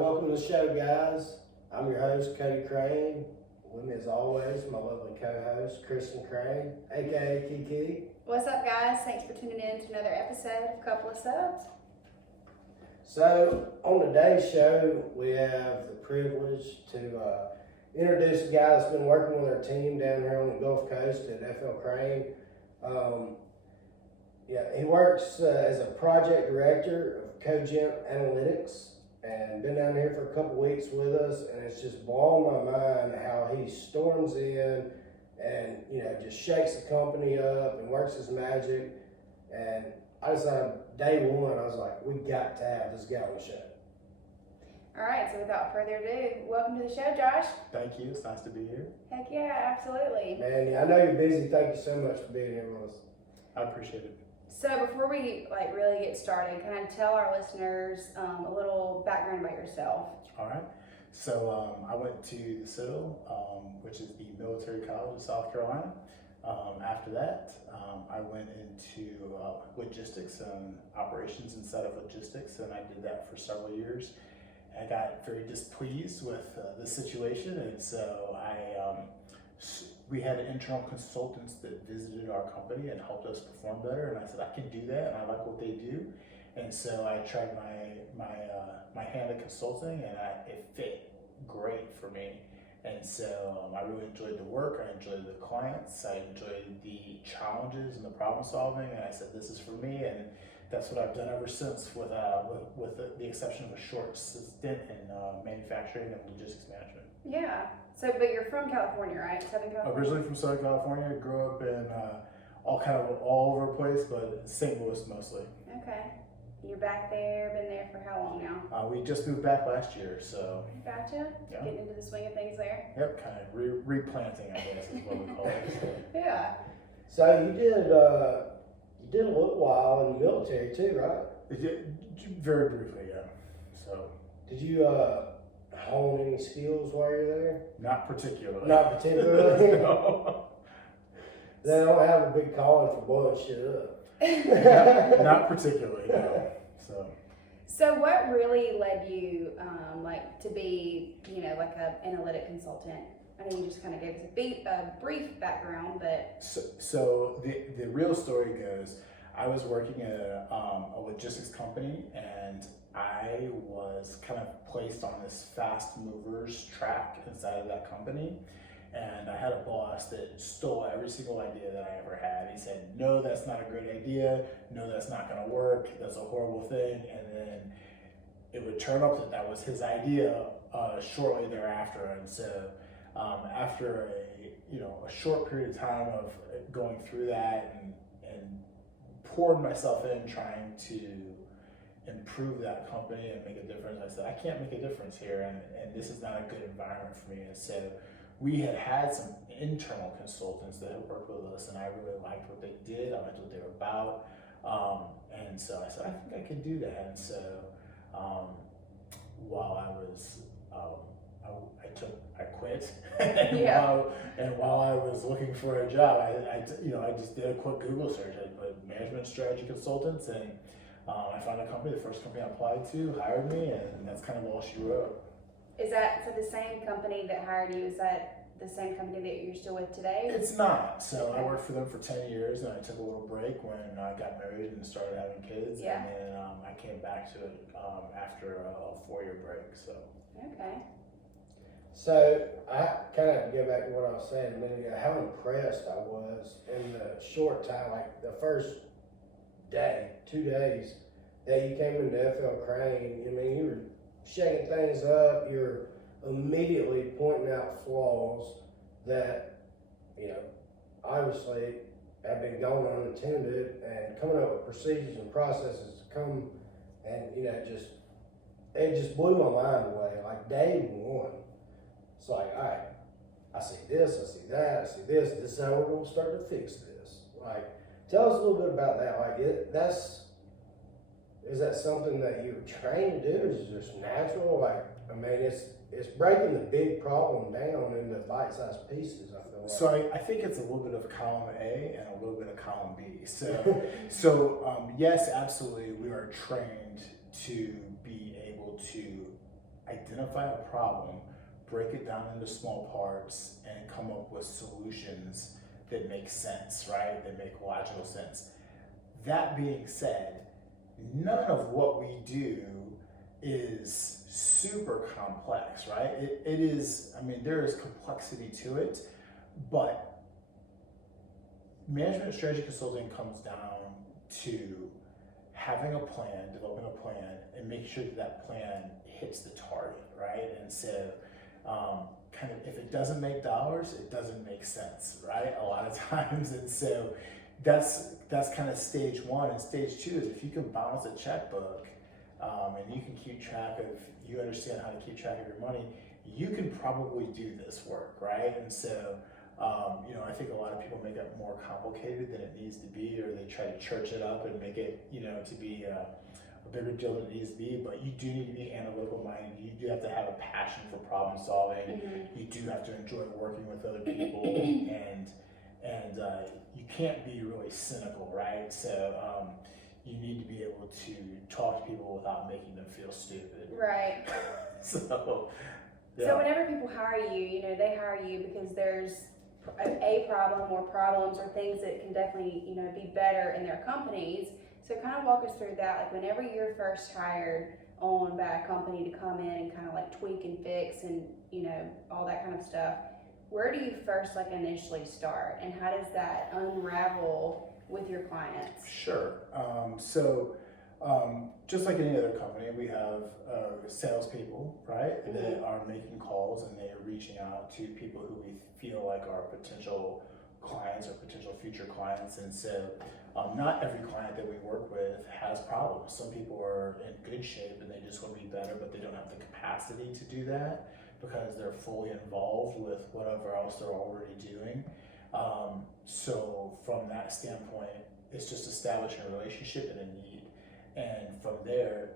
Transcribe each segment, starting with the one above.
welcome to the show, guys. I'm your host, Cody Crane. With me, as always, my lovely co-host, Kristen Crane, aka Kiki. What's up, guys? Thanks for tuning in to another episode of Couple of Subs. So, on today's show, we have the privilege to introduce a guy that's been working with our team down here on the Gulf Coast at FL Crane. He works as a project director of Cogent Analytics and been down here for a couple weeks with us, and it's just blown my mind how he storms in and just shakes the company up and works his magic. And I decided day one, I was like, we got to have this guy on the show. All right, so without further ado, welcome to the show, Josh. Thank you. It's nice to be here. Heck yeah, absolutely. Man, I know you're busy. Thank you so much for being here with us. I appreciate it. So before we really get started, kind of tell our listeners a little background about yourself. All right. So I went to the Citadel, which is the military college of South Carolina. After that, I went into logistics and operations inside of logistics, and I did that for several years. I got very displeased with the situation, and so we had internal consultants that visited our company and helped us perform better. And I said, I can do that, and I like what they do. And so I tried my hand at consulting, and it fit great for me. And so I really enjoyed the work. I enjoyed the clients. I enjoyed the challenges and the problem solving. And I said, this is for me. And that's what I've done ever since, with the exception of a short stint in manufacturing and logistics management. Yeah. So, but you're from California, right? Southern California? Originally from Southern California. Grew up in all over the place, but St. Louis mostly. Okay. You're back there, been there for how long now? We just moved back last year, so. Gotcha. Yeah. Getting into the swing of things there. Yep, kind of replanting, I guess, is what we call it. Yeah. So you did a little while in the military too, right? Very briefly, yeah. So. Did you hone any skills while you're there? Not particularly. Not particularly. No. They don't have a big calling for blowing shit up. Not particularly, no. So what really led you to be, like an analytic consultant? I know you just kind of gave us a brief background, but... So the real story goes, I was working at a logistics company, and I was kind of placed on this fast movers track inside of that company. And I had a boss that stole every single idea that I ever had. He said, no, that's not a great idea. No, that's not going to work. That's a horrible thing. And then it would turn up that was his idea shortly thereafter. And so after a short period of time of going through that and poured myself in trying to improve that company and make a difference, I said, I can't make a difference here. And this is not a good environment for me. And so we had some internal consultants that had worked with us, and I really liked what they did. I liked what they were about. And so I said, I think I can do that. And so while I was, I quit. And while I was looking for a job, I just did a quick Google search. I put management strategy consultants, and I found a company. The first company I applied to hired me, and that's kind of all she wrote. Is that for the same company that hired you? Is that the same company that you're still with today? It's not. So I worked for them for 10 years, and I took a little break when I got married and started having kids. Yeah. And then I came back to it after a 4-year break. So. Okay. So I kind of go back to what I was saying a minute ago, how impressed I was in the short time, like the first day, 2 days that you came into FL Crane. I mean, you were shaking things up, you're immediately pointing out flaws that, obviously have been going unattended, and coming up with procedures and processes to come and, it just blew my mind away. Like day one, it's like, all right, I see this, I see that, I see this is how we're going to start to fix this. Like, tell us a little bit about that. Like, is that something that you were trained to do? Is it just natural? Like, I mean, it's breaking the big problem down into bite-sized pieces, I feel like. So I think it's a little bit of column A and a little bit of column B. So yes, absolutely, we are trained to be able to identify a problem, break it down into small parts, and come up with solutions that make sense, right? That make logical sense. That being said, none of what we do is super complex, right? It is, I mean, there is complexity to it, but management strategy consulting comes down to having a plan, developing a plan, and making sure that that plan hits the target, right? And so, kind of, if it doesn't make dollars, it doesn't make sense, right? A lot of times, and so that's kind of stage one. And stage two is if you can balance a checkbook, and you can keep track of, you understand how to keep track of your money, you can probably do this work, right? And so, you know, I think a lot of people make it more complicated than it needs to be, or they try to church it up and make it, you know, to be a bigger deal than it needs to be. But you do need to be analytical minded. You do have to have a passion for problem solving. You do have to enjoy working with other people, and you can't be really cynical, right? So you need to be able to talk to people without making them feel stupid. Right. So, yeah. So whenever people hire you, you know, they hire you because there's a problem or problems or things that can definitely, you know, be better in their companies. So kind of walk us through that. Like whenever you're first hired on by a company to come in and kind of like tweak and fix and, you know, all that kind of stuff, where do you first like initially start, and how does that unravel with your clients? Sure. Just like any other company, we have salespeople, right, that are making calls and they are reaching out to people who we feel like are potential clients or potential future clients. And so not every client that we work with has problems. Some people are in good shape and they just want to be better, but they don't have the capacity to do that because they're fully involved with whatever else they're already doing. So from that standpoint, it's just establishing a relationship and a need. And from there,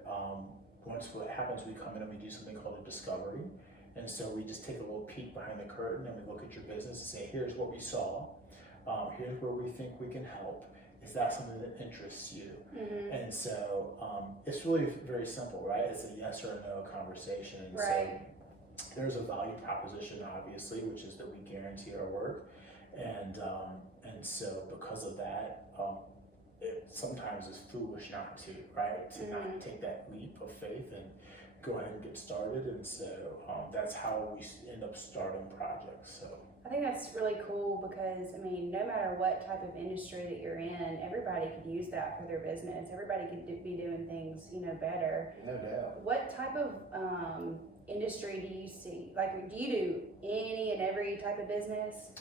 once what happens, we come in and we do something called a discovery. And so we just take a little peek behind the curtain and we look at your business and say, here's what we saw. Here's where we think we can help. Is that something that interests you? And so it's really very simple, right? It's a yes or a no conversation. And Right. so there's a value proposition, obviously, which is that we guarantee our work. And so because of that, it sometimes is foolish not to, right? To not take that leap of faith and go ahead and get started. And so that's how we end up starting projects. So I think that's really cool because, I mean, no matter what type of industry that you're in, everybody could use that for their business. Everybody could be doing things, you know, better. No doubt. What type of industry do you see? Like, do you do any and every type of business?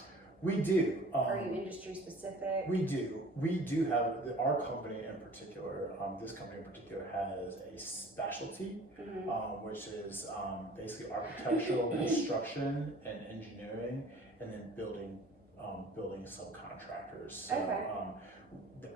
we do. Are you industry specific? We do. We do have, our company in particular, this company in particular has a specialty, which is basically architectural construction and engineering, and then building subcontractors. So, Okay.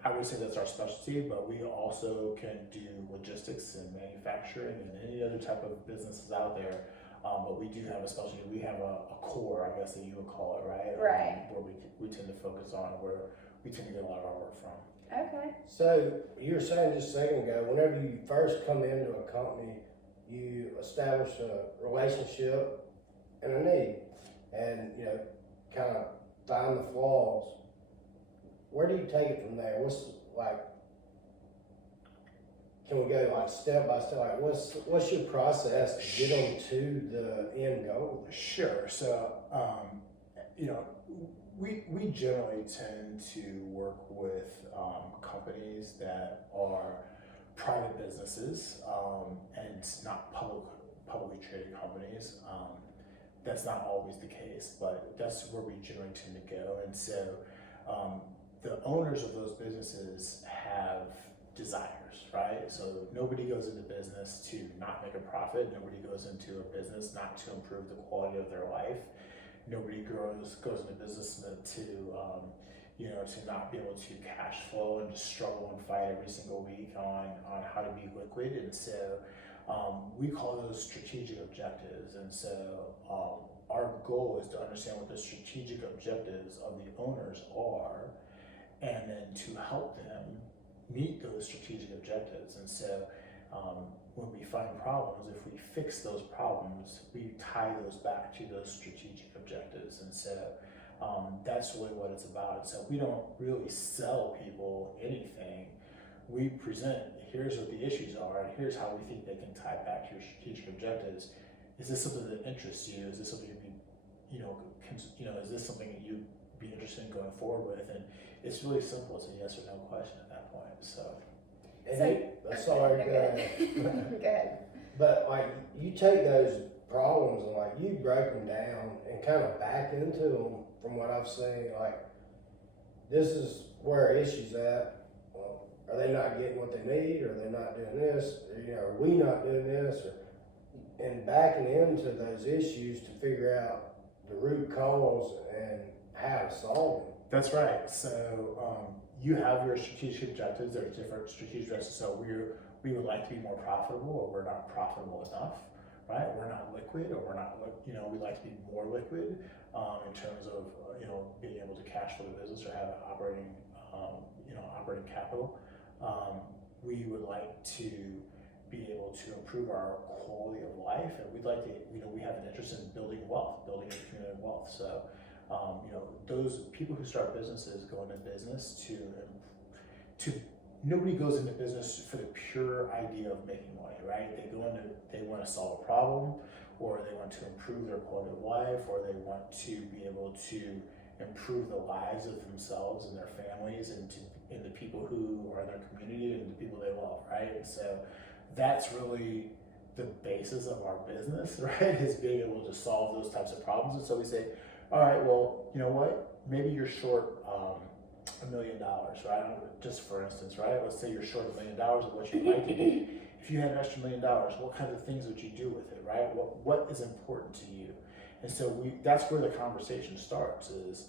I would say that's our specialty, but we also can do logistics and manufacturing and any other type of businesses out there. But we do have a specialty. We have a core, I guess that you would call it, right? Right. Where we tend to focus on, where we tend to get a lot of our work from. Okay. So you were saying just a second ago, whenever you first come into a company, you establish a relationship and a need, and kind of find the flaws. Where do you take it from there? Can we go like step by step? Like what's your process to get them to the end goal? Sure. So, we generally tend to work with companies that are private businesses and not publicly traded companies. That's not always the case, but that's where we generally tend to go. And so the owners of those businesses have desires, right? So nobody goes into business to not make a profit. Nobody goes into a business not to improve the quality of their life. Nobody goes into business to not be able to cash flow and just struggle and fight every single week on how to be liquid. And so we call those strategic objectives. And so our goal is to understand what the strategic objectives of the owners are, and then to help them meet those strategic objectives. And so when we find problems, if we fix those problems, we tie those back to those strategic objectives. And so that's really what it's about. So we don't really sell people anything. We present, here's what the issues are, and here's how we think they can tie back to your strategic objectives. Is this something that interests you? Is this something you'd be, is this something that you'd be interested in going forward with? And it's really simple. It's a yes or no question at that point. So. Sorry, go ahead. Good. But like, you take those problems and like you break them down and kind of back into them. From what I've seen, like, this is where our issue's at. Well, are they not getting what they need? Are they not doing this? Are we not doing this? And backing into those issues to figure out the root cause and how to solve them. That's right. So you have your strategic objectives. There are different strategic objectives. So we would like to be more profitable, or we're not profitable enough, right? We're not liquid, or we're not, we like to be more liquid in terms of, being able to cash flow the business or have operating capital. We would like to be able to improve our quality of life, and we'd like to, we have an interest in building wealth, building a community of wealth. So, those people who start businesses go into business to nobody goes into business for the pure idea of making money, right? They want to solve a problem, or they want to improve their quality of life, or they want to be able to improve the lives of themselves and their families and the people who are in their community and the people they love, right? And so that's really the basis of our business, right? Is being able to solve those types of problems. And so we say, all right, well, you know what? Maybe you're short $1 million, right? Just for instance, right? Let's say you're short $1 million of what you'd like to be. If you had an extra $1 million, what kind of things would you do with it, right? What is important to you? And so that's where the conversation starts is,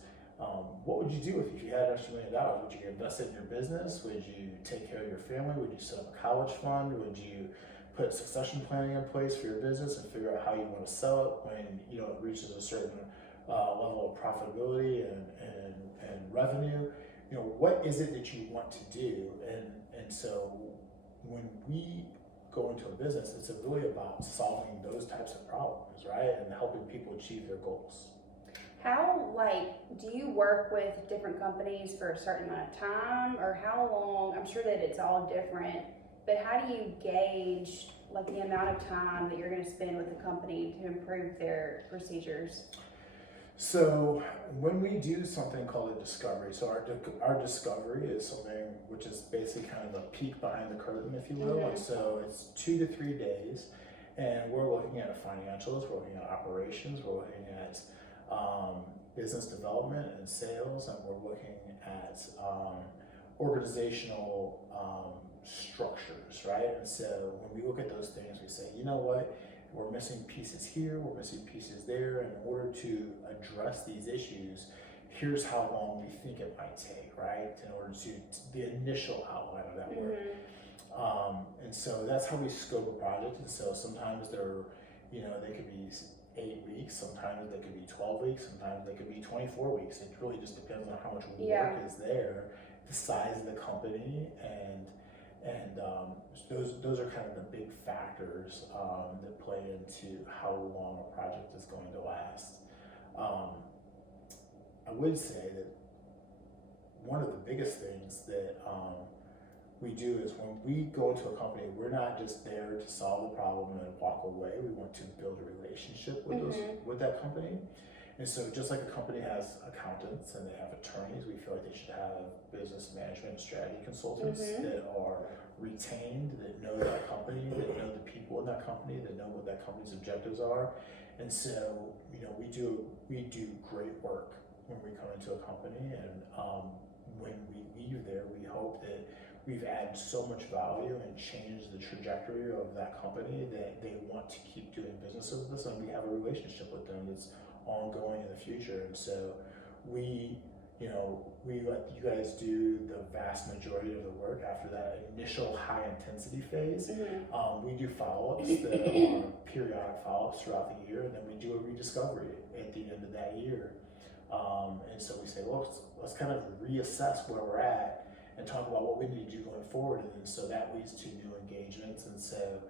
what would you do if you had an extra $1 million? Would you invest it in your business? Would you take care of your family? Would you set up a college fund? Would you put succession planning in place for your business and figure out how you want to sell it when it reaches a certain level of profitability and revenue? What is it that you want to do? And so when we go into a business, it's really about solving those types of problems, right? And helping people achieve their goals. How, do you work with different companies for a certain amount of time, or how long? I'm sure that it's all different, but how do you gauge the amount of time that you're going to spend with the company to improve their procedures? So when we do something called a discovery, so our discovery is something which is basically kind of a peek behind the curtain, if you will. Mm-hmm. And so it's 2 to 3 days, and we're looking at financials, we're looking at operations, we're looking at business development and sales, and we're looking at organizational structures, right? And so when we look at those things, we say, you know what? We're missing pieces here, we're missing pieces there. In order to address these issues, here's how long we think it might take, right? In order to the initial outline of that work. And so that's how we scope a project. And so sometimes they could be 8 weeks, sometimes they could be 12 weeks, sometimes they could be 24 weeks. It really just depends on how much work is there, the size of the company, and those are kind of the big factors that play into how long a project is going to last. I would say that one of the biggest things that we do is when we go into a company, we're not just there to solve the problem and walk away. We want to build a relationship with with that company. And so just like a company has accountants and they have attorneys, we feel like they should have business management and strategy consultants that are retained, that know that company, that know the people in that company, that know what that company's objectives are. And so, we do great work when we come into a company, and when we leave there, we hope that we've added so much value and changed the trajectory of that company that they want to keep doing business with us, and we have a relationship with them that's ongoing in the future. And so we let you guys do the vast majority of the work after that initial high intensity phase. We do follow-ups that are periodic follow-ups throughout the year, and then we do a rediscovery at the end of that year. And so we say, well, let's kind of reassess where we're at and talk about what we need to do going forward. And so that leads to new engagements. And so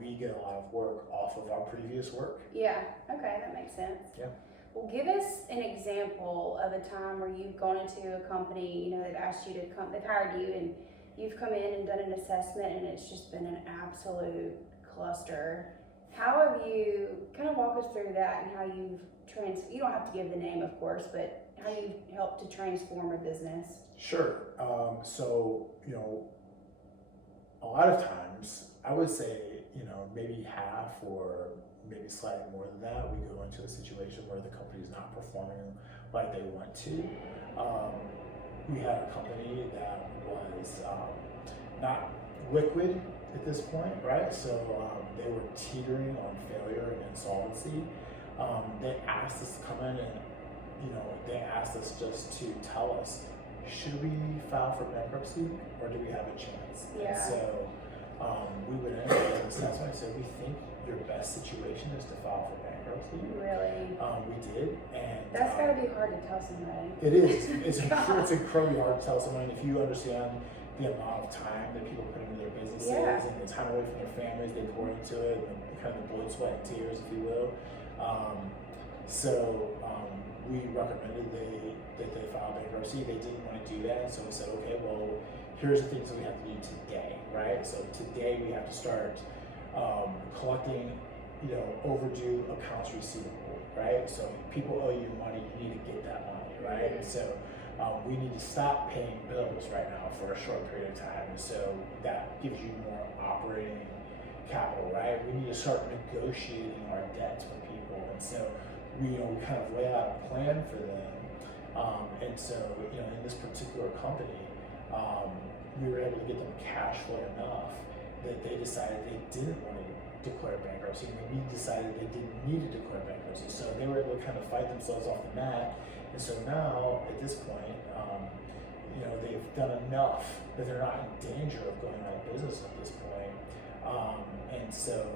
we get a lot of work off of our previous work. Yeah, okay, that makes sense. Yeah. Well, give us an example of a time where you've gone into a company, you know, they've asked you to come, they've hired you, and you've come in and done an assessment, and it's just been an absolute cluster. How have you, kind of walk us through that and how you've you don't have to give the name, of course, but how you've helped to transform a business? Sure. So, you know, a lot of times, I would say, you know, maybe half or maybe slightly more than that, we go into a situation where the company is not performing like they want to. We had a company that was not liquid at this point, right? So they were teetering on failure and insolvency. They asked us to come in and, you know, they asked us just to tell us, should we file for bankruptcy or do we have a chance? Yeah. And so we went in and did an assessment and said, we think your best situation is to file for bankruptcy. Really? We did. And That's gotta be hard to tell somebody. it is. It's incredibly hard to tell someone if you understand the amount of time that people put into their businesses and the time away from their families they pour into it, and kind of the blood, sweat, and tears, if you will. We recommended that they file bankruptcy. They didn't want to do that, so we said, okay, well, here's the things that we have to do today, right? So today we have to start collecting, you know, overdue accounts receivable, right? So people owe you money, you need to get that money, right? And so we need to stop paying bills right now for a short period of time, and so that gives you more operating capital, right? We need to start negotiating our debts with people, and so we kind of lay out a plan for them. And so, you know, in this particular company, we were able to get them cash flow enough that they decided they didn't want to declare bankruptcy, and we decided they didn't need to declare bankruptcy. So they were able to kind of fight themselves off the mat. And so now, at this point, you know, they've done enough that they're not in danger of going out of business at this point. And so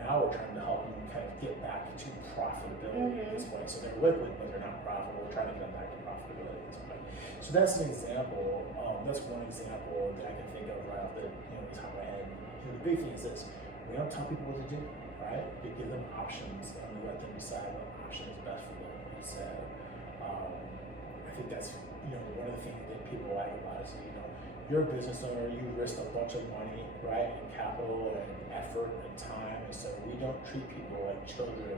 now we're trying to help them kind of get back to profitability at this point. So they're liquid, but they're not profitable. We're trying to get them back to profitability at this point. So that's an example. That's one example that I can think of right off the top of my head. And the big thing is this: we don't tell people what to do, right? We give them options, and we let them decide what option is best for them. And so I think that's one of the things that people like about it is you're a business owner, you risk a bunch of money, right, and capital and effort and time, and so we don't treat people like children,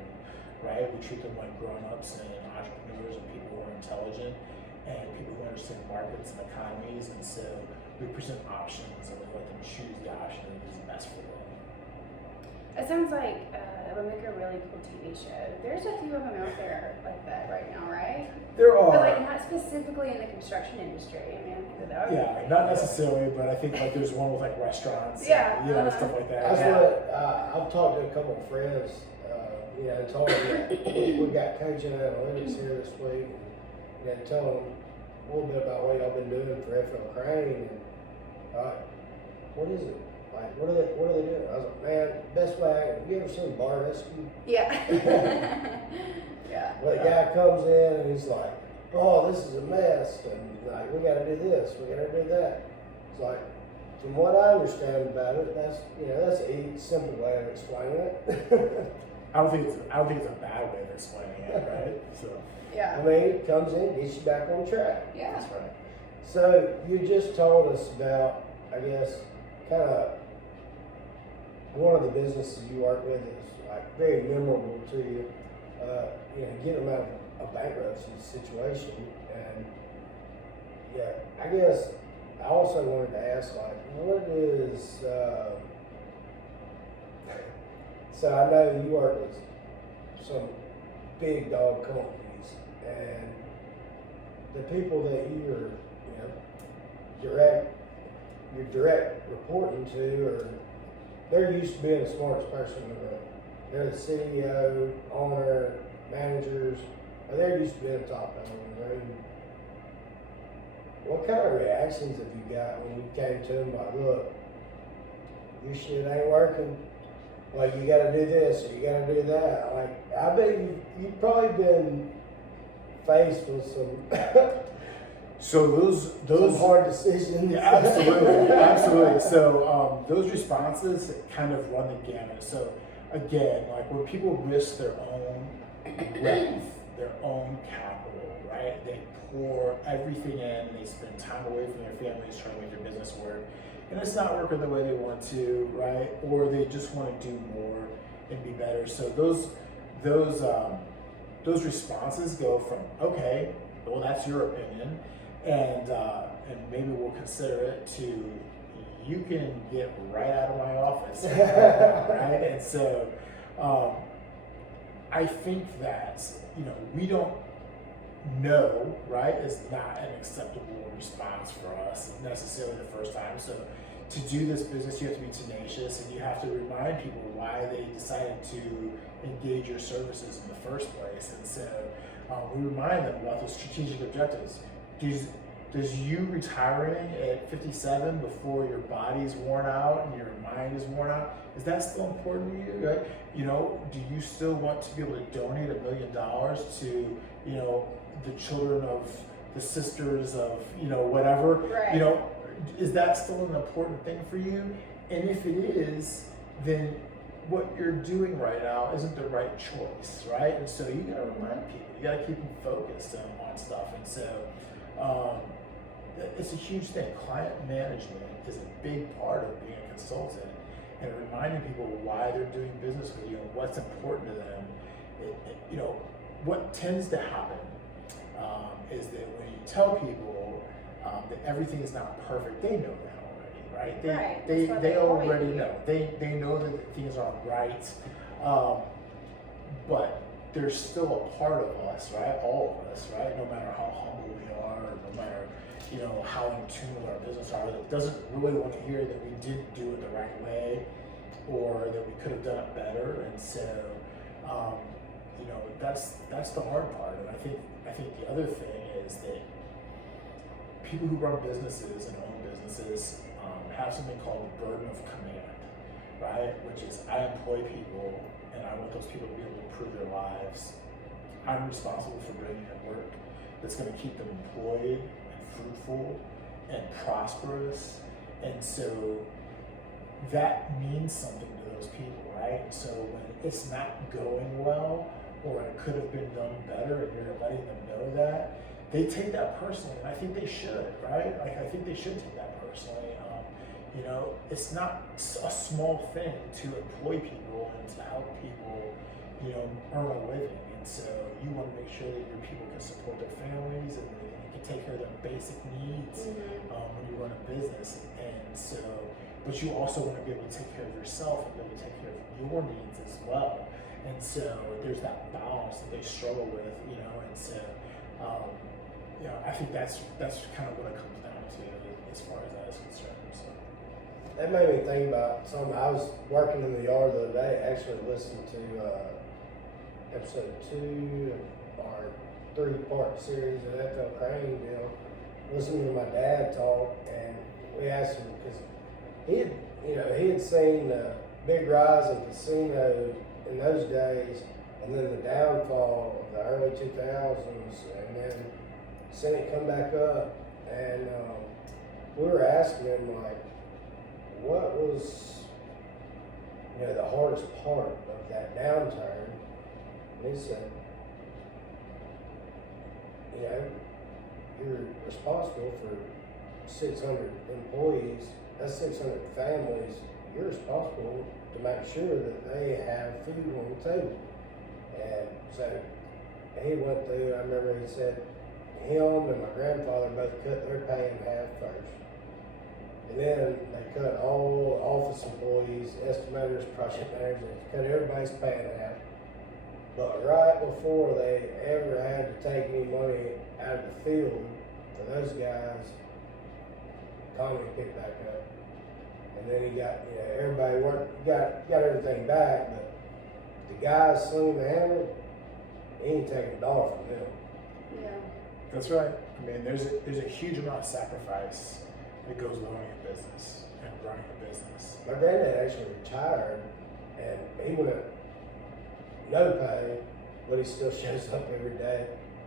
right? We treat them like grown-ups and entrepreneurs and people who are intelligent and people who understand markets and economies, and so we present options and we let them choose the option that is best for them. It sounds like it would make a really cool TV show. There's a few of them out there like that right now, right? There are. But like not specifically in the construction industry. I mean, that would Yeah, be not cool. necessarily, but I think like there's one with like restaurants, Yeah, and, stuff like that. That's Yeah. what I've talked to a couple of friends, told them that we got Cogent Analytics here this week, and tell them a little bit about what y'all been doing for FL Crane, and what is it? Like, what are they doing? I was like, man, best way, you ever seen Bar Rescue? Yeah. Yeah. Well, the guy comes in and he's like, oh, this is a mess, and like, we gotta do this, we gotta do that. It's like, from what I understand about it, that's a simple way of explaining it. I don't think it's a bad way of explaining it, right? So Yeah. I mean, it comes in, gets you back on track. Yeah. that's right. So you just told us about, I guess, kind of one of the businesses you work with is like very memorable to you. Get them out of a bankruptcy situation, and I guess I also wanted to ask, like, what is? So I know you work with some big dog companies, and the people that you're direct reporting to, or they're used to being the smartest person in the room. They're the CEO, owner, managers, or they're used to being the top dog in the room. What kind of reactions have you got when you came to them like, look, your shit ain't working, like you gotta do this or you gotta do that? Like, I bet you've probably been faced with some So those Some hard decisions. Yeah, absolutely, absolutely. So those responses kind of run the gamut. So again, like when people risk their own wealth, their own capital, right? They pour everything in, they spend time away from their families trying to make their business work, and it's not working the way they want to, right? Or they just want to do more and be better. So those responses go from, okay, well, that's your opinion, and maybe we'll consider it, to you can get right out of my office, right? And so I think that, we don't know, right, is not an acceptable response for us necessarily the first time. So to do this business, you have to be tenacious, and you have to remind people why they decided to engage your services in the first place. And so we remind them about those strategic objectives. Does you retiring at 57 before your body's worn out and your mind is worn out, is that still important to you? Right? Do you still want to be able to donate $1 million to, the children of the sisters of, whatever? Right. Is that still an important thing for you? And if it is, then what you're doing right now isn't the right choice, right? And so you gotta remind people, you gotta keep them focused on stuff. And so it's a huge thing. Client management is a big part of being a consultant, and reminding people why they're doing business with you and what's important to them. What tends to happen is that when you tell people that everything is not perfect, they know that already, right? They already know. They know that things aren't right, but there's still a part of us, right? All of us, right? No matter how humble we are, or no matter how in tune with our business are, that doesn't really want to hear that we didn't do it the right way, or that we could have done it better. And so, that's the hard part. And I think the other thing is that people who run businesses and own businesses have something called the burden of command, right? Which is, I employ people, and I want those people to be able to improve their lives. I'm responsible for bringing in work that's going to keep them employed and fruitful and prosperous. And so that means something to those people, right? And so when it's not going well, or it could have been done better, and you're letting them know that, they take that personally, and I think they should, right? Like, I think they should take that personally. It's not a small thing to employ people and to help people, earn a living. And so you want to make sure that your people can support their families, and they can take care of their basic needs when you run a business. And so, but you also want to be able to take care of yourself and be able to take care of your needs as well. And so there's that balance that they struggle with, and so, I think that's kind of what it comes down to as far as that is concerned. So. That made me think about something. I was working in the yard the other day, actually listened to episode 2 of our 3-part series of FL Crane deal. Listening to my dad talk, and we asked him, because he had seen the big rise in casinos in those days, and then the downfall of the early 2000s, and then seen it come back up. And we were asking him, like, what was the hardest part of that downturn? And he said, you're responsible for 600 employees, that's 600 families. You're responsible to make sure that they have food on the table. And so he went through, I remember he said him and my grandfather both cut their pay in half first. And then they cut all office employees, estimators, project managers, cut everybody's pay in half. But right before they ever had to take any money out of the field for those guys, the economy picked back up. And then he got, everybody got everything back, but the guys slinging the hammer, he ain't taking a dollar from them. Yeah. That's right. I mean, there's a huge amount of sacrifice that goes with owning a business and running a business. My granddad actually retired, and he went no pay, but he still shows up every day,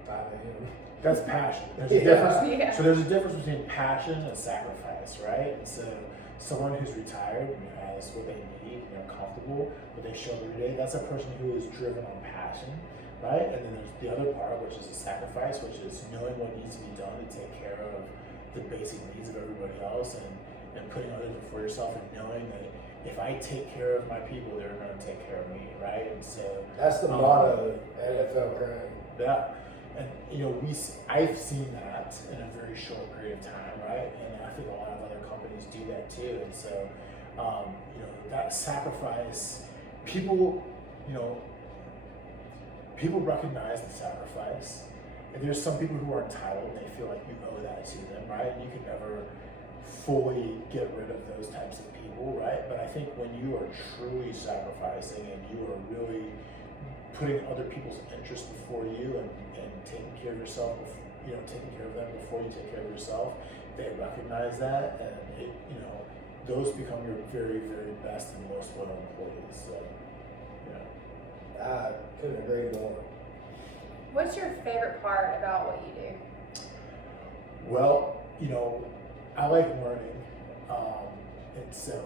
5 a.m. That's passion. There's a Yeah. difference. Yeah. So there's a difference between passion and sacrifice, right? And so someone who's retired and has what they need and they're comfortable, but they show up every day, that's a person who is driven on passion, right? And then there's the other part, which is a sacrifice, which is knowing what needs to be done to take care of the basic needs of everybody else and putting others before yourself and knowing that if I take care of my people, they're going to take care of me, right? And so That's the motto of NFL currently. yeah, and I've seen that in a very short period of time, right? And I think a lot of other companies do that too. And so, that sacrifice, people recognize the sacrifice. And there's some people who are entitled; they feel like you owe that to them, right? And you can never fully get rid of those types of people, right? But I think when you are truly sacrificing and you are really putting other people's interests before you and taking care of yourself, taking care of them before you take care of yourself, they recognize that, and those become your very, very best and most loyal employees. So, I couldn't agree more. What's your favorite part about what you do? Well, I like learning, and so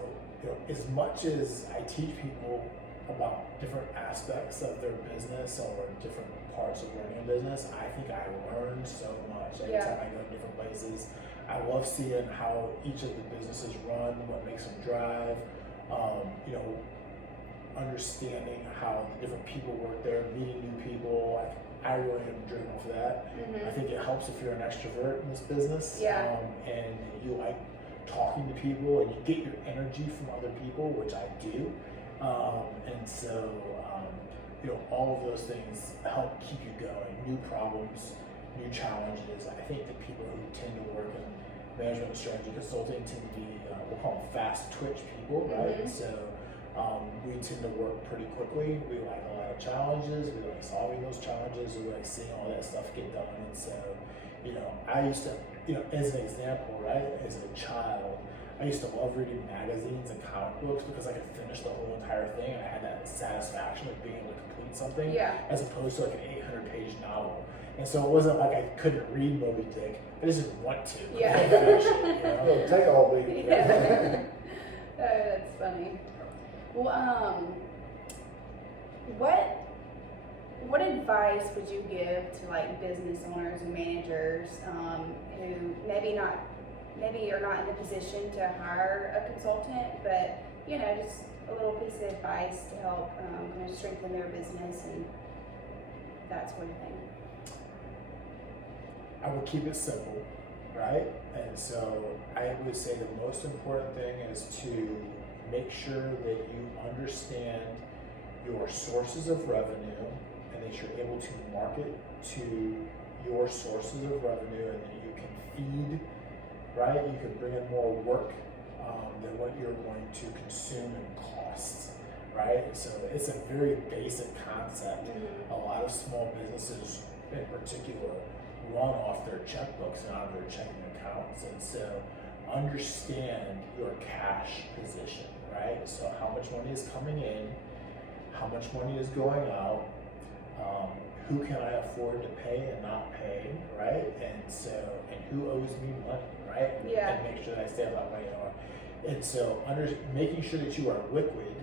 as much as I teach people about different aspects of their business or different parts of running a business, I think I learn so much every time I go to different places. I love seeing how each of the businesses run, what makes them drive, understanding how the different people work there, meeting new people. I really am driven off of that. Mm-hmm. I think it helps if you're an extrovert in this business, Yeah. And you like talking to people and you get your energy from other people, which I do. And so, all of those things help keep you going. New problems, new challenges. I think that people who tend to work in management and strategy consulting tend to be, we'll call them fast twitch people, right? Mm-hmm. So we tend to work pretty quickly. We like a lot of challenges. We like solving those challenges. We like seeing all that stuff get done. And so, I used to, as an example, right, as a child, I used to love reading magazines and comic books because I could finish the whole entire thing and I had that satisfaction of being able to complete something, Yeah. as opposed to like an 800-page novel. And so it wasn't like I couldn't read Moby Dick. I just didn't want to. I Yeah. couldn't finish it, It'll take all week. Yeah. Oh, that's funny. Well, what advice would you give to like business owners and managers who maybe you're not in a position to hire a consultant, but just a little piece of advice to help strengthen their business and that sort of thing? I would keep it simple, right? And so I would say the most important thing is to make sure that you understand your sources of revenue and that you're able to market to your sources of revenue and that you can feed, right? You can bring in more work than what you're going to consume in costs, right? So it's a very basic concept. Mm-hmm. A lot of small businesses in particular run off their checkbooks and out of their checking accounts. And so understand your cash position, right? So how much money is coming in, how much money is going out, who can I afford to pay and not pay, right? And who owes me money, right? Yeah. And make sure that I stay on that money. And so making sure that you are liquid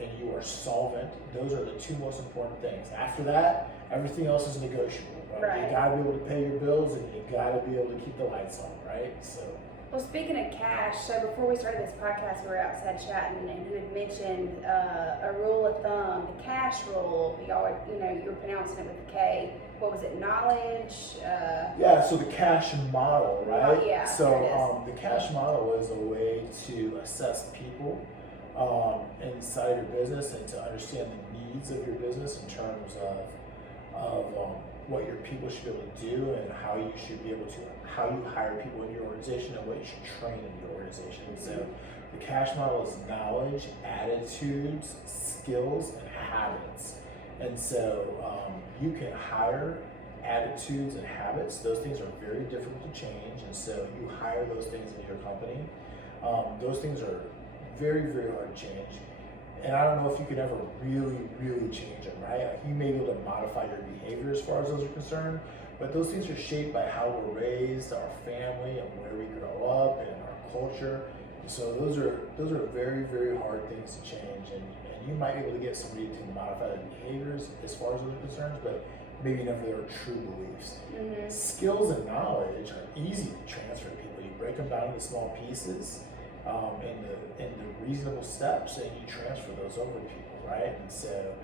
and you are solvent, those are the two most important things. After that, everything else is negotiable, right? You gotta be able to pay your bills and you gotta be able to keep the lights on, right? So. Well, speaking of cash, so before we started this podcast, we were outside chatting, and you had mentioned a rule of thumb, the cash rule. Y'all were, you were pronouncing it with a K. What was it? Knowledge? Yeah. So the cash model, right? Yeah. So the cash model is a way to assess people inside your business and to understand the needs of your business in terms of what your people should be able to do and how you should be able to, how you hire people in your organization and what you should train in your organization. And so the cash model is knowledge, attitudes, skills, and habits. And so you can hire attitudes and habits. Those things are very difficult to change. And so you hire those things in your company. Those things are very, very hard to change. And I don't know if you can ever really change them, right? Like you may be able to modify your behavior as far as those are concerned, but those things are shaped by how we're raised, our family, and where we grow up, and our culture. So those are very hard things to change, and you might be able to get somebody to modify their behaviors as far as those are concerned, but maybe never their true beliefs. Mm-hmm. Skills and knowledge are easy to transfer to people. You break them down into small pieces, into reasonable steps, and you transfer those over to people, right? And so,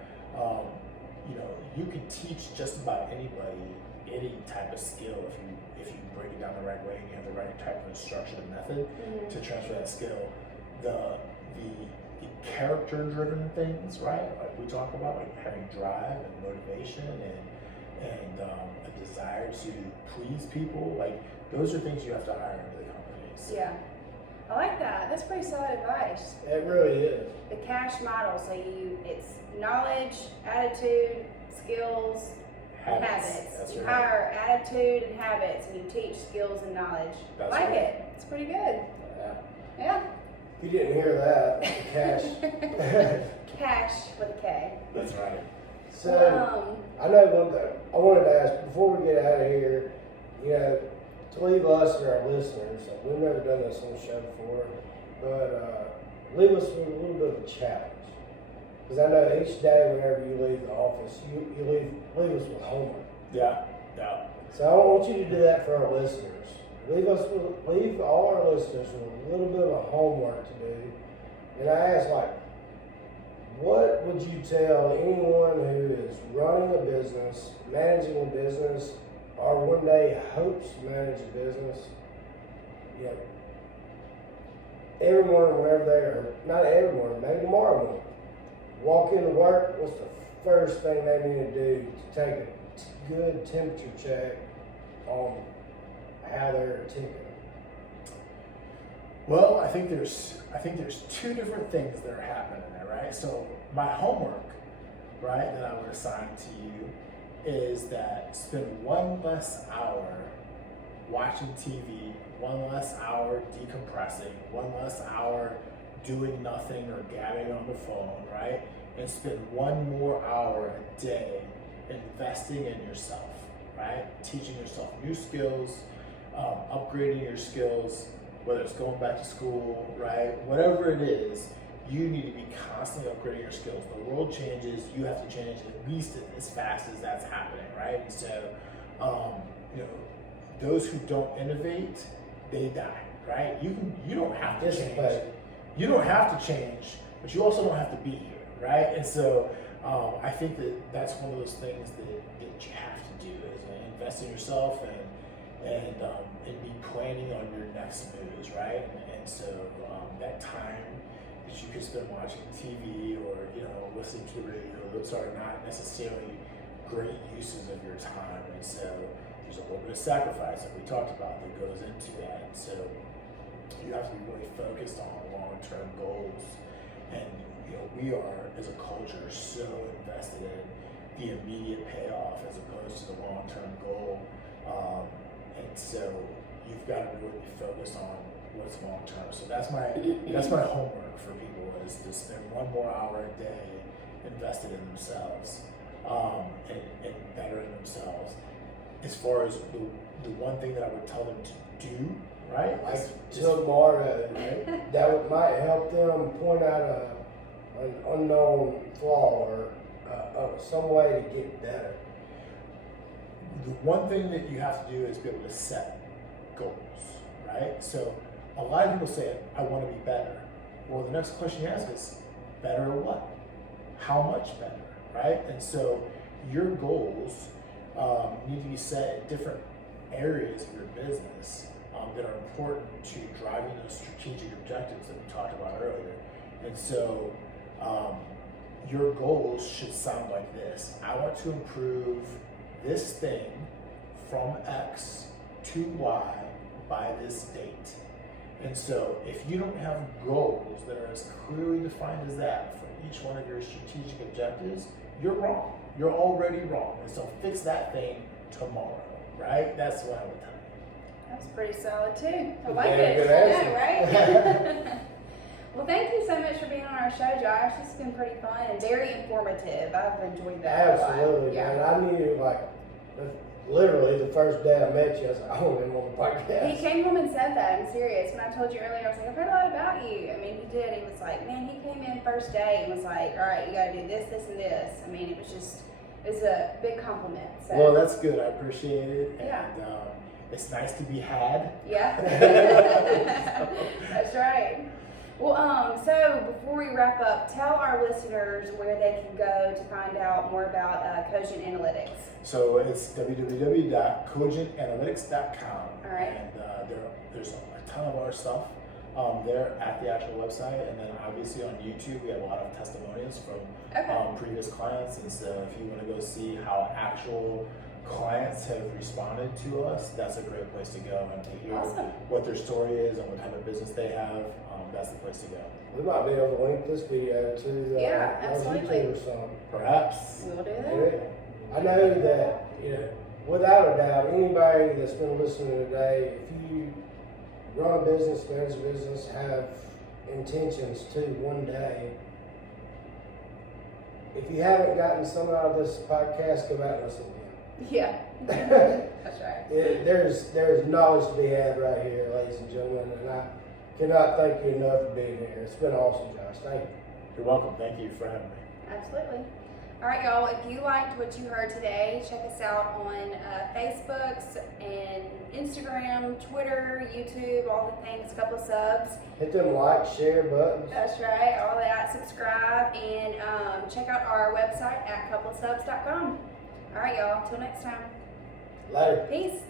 you can teach just about anybody any type of skill if you break it down the right way and you have the right type of structure and method to transfer that skill. The character-driven things, right? Like we talk about, like having drive and motivation and a desire to please people. Like those are things you have to hire into the companies. Yeah. I like that. That's pretty solid advice. It really is. The cash model. So it's knowledge, attitude, skills, and habits. That's You right. hire attitude and habits, and you teach skills and knowledge. That's like right. it. It's pretty good. Yeah. Yeah. If you didn't hear that, cash. Cash with a K. That's right. So, I know one thing I wanted to ask before we get out of here, to leave us and our listeners, we've never done this on the show before, but leave us with a little bit of a challenge. Because I know each day whenever you leave the office, you leave us with homework. Yeah. So I want you to do that for our listeners. Leave all our listeners with a little bit of homework to do. And I ask, what would you tell anyone who is running a business, managing a business, or one day hopes to manage a business? Every morning whenever they are, not every morning, maybe tomorrow morning, walk into work, what's the first thing they need to do to take a good temperature check on how they're ticking? Well, I think there's two different things that are happening there, right? So my homework, right, that I would assign to you is that spend one less hour watching TV, one less hour decompressing, one less hour doing nothing or gabbing on the phone, right? And spend one more hour a day investing in yourself, right? Teaching yourself new skills, upgrading your skills, whether it's going back to school, right? Whatever it is, you need to be constantly upgrading your skills. The world changes, you have to change at least as fast as that's happening, right? And so, those who don't innovate, they die, right? You don't have to change. You don't have to change, but you also don't have to be here, right? And so, I think that's one of those things that you have to do is invest in yourself and be planning on your next moves, right? And so that time that you could spend watching TV or listening to radio, those are not necessarily great uses of your time. And so there's a little bit of sacrifice that we talked about that goes into that. And so you have to be really focused on long-term goals. And we are, as a culture, so invested in the immediate payoff as opposed to the long-term goal. And so you've got to really be focused on what's long-term. So that's my homework for people is to spend one more hour a day invested in themselves and bettering themselves. As far as the one thing that I would tell them to do, right? Tomorrow, that might help them point out an unknown flaw or some way to get better. The one thing that you have to do is be able to set goals, right? So a lot of people say, I want to be better. Well, the next question you ask is, better or what? How much better, right? And so your goals need to be set in different areas of your business that are important to driving those strategic objectives that we talked about earlier. And so your goals should sound like this. I want to improve this thing from X to Y by this date. And so if you don't have goals that are as clearly defined as that for each one of your strategic objectives, you're wrong. You're already wrong. And so fix that thing tomorrow, right? That's what I would tell you. That's pretty solid too. I like Damn it. good I answer. know, right? Well, thank you so much for being on our show, Josh. It's been pretty fun and very informative. I've enjoyed that. Absolutely, Yeah. man. I knew, like, literally the first day I met you, I was like, I want him on the podcast. He came home and said that. I'm serious. When I told you earlier, I was like, I've heard a lot about you. I mean, he did. He was like, man, he came in first day and was like, all right, you got to do this, this, and this. I mean, it was a big compliment. So. Well, that's good. I appreciate it. Yeah. And it's nice to be had. Yeah. That's right. Well, so before we wrap up, tell our listeners where they can go to find out more about Cogent Analytics. So it's www.cogentanalytics.com. All right. And there's a ton of our stuff there at the actual website. And then obviously on YouTube, we have a lot of testimonials from previous clients. And so if you want to go see how actual clients have responded to us, that's a great place to go, and to hear what their story is and what type of business they have. That's the place to go. We might be able to link this video to Yeah, on absolutely. YouTube or something. Perhaps. We'll do that. I know that, without a doubt, anybody that's been listening today, if you run a business, manage a business, have intentions to one day, if you haven't gotten some out of this podcast, go back and listen again. Yeah. That's right. There's knowledge to be had right here, ladies and gentlemen, and I cannot thank you enough for being here. It's been awesome, Josh. Thank you. You're welcome. Thank you for having me. Absolutely. All right, y'all. If you liked what you heard today, check us out on Facebook and Instagram, Twitter, YouTube, all the things. A couple of subs. Hit them like, share buttons. That's right. All that. Subscribe and check out our website at couplesubs.com. All right, y'all. Till next time. Later. Peace.